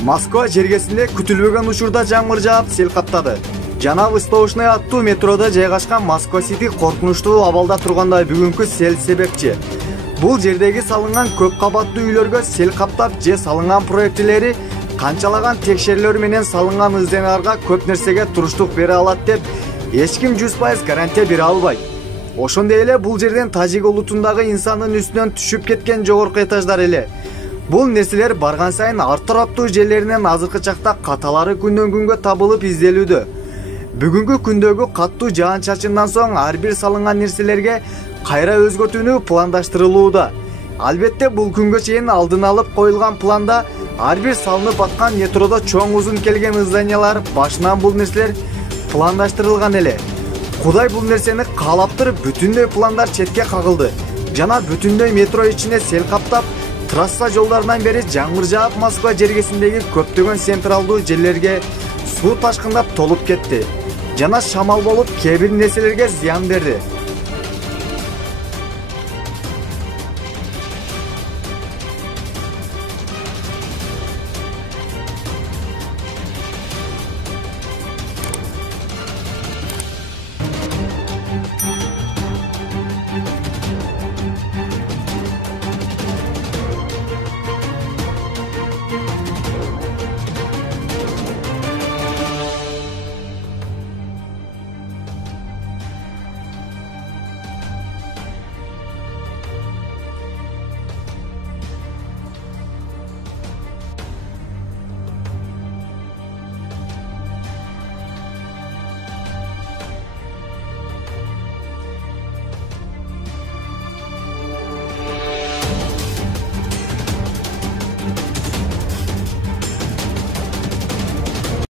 Москва жергесинде күтүлбөгөн учурда жаңбыр жаап сел каптады. Жана Восточный аттуу метрода жайгашкан Москва Сити коркунучтуу абалда турганда бүгүнкү сел себепчи. Бул жердеги салынган көп кабаттуу үйлөргө сел каптап же салынган проектилери канчалаган текшерүүлөр менен салынган ызdenarга көп нерсеге туруштук бере алат деп эч ким 100% гарантия бере албайт. Ошондой эле бул жерден Тажик улутундагы инсандын үстүнөн түшүп кеткен жогорку этаждар эле. Бул нерселер барган сайын ар тараптуу жерлеринен азыркы чакта каталары күндөн күнгө табылып изделүүдө. Бүгүнкү күндөгү каттуу жаан-чачындан соң ар бир салынган нерселерге кайра өзгөртүүнү пландаштырылууда. Албетте бул күнгө чейин алдын алып коюлган планда ар бир салынып аткан метродо чоң узун келген зданиялар башынан бул нерселер пландаштырылган эле. Кудай бул нерсени каалаптыр, бүтүндөй пландар четке кагылды. Жана бүтүндөй метро ичине сел каптап, трасса жолдорунан бери жаңбыр жаап Москва жергесиндеги көптөгөн централдуу жерлерге суу ташкындап толуп кетти. Жана шамал болуп кээ бир нерселерге зыян берди.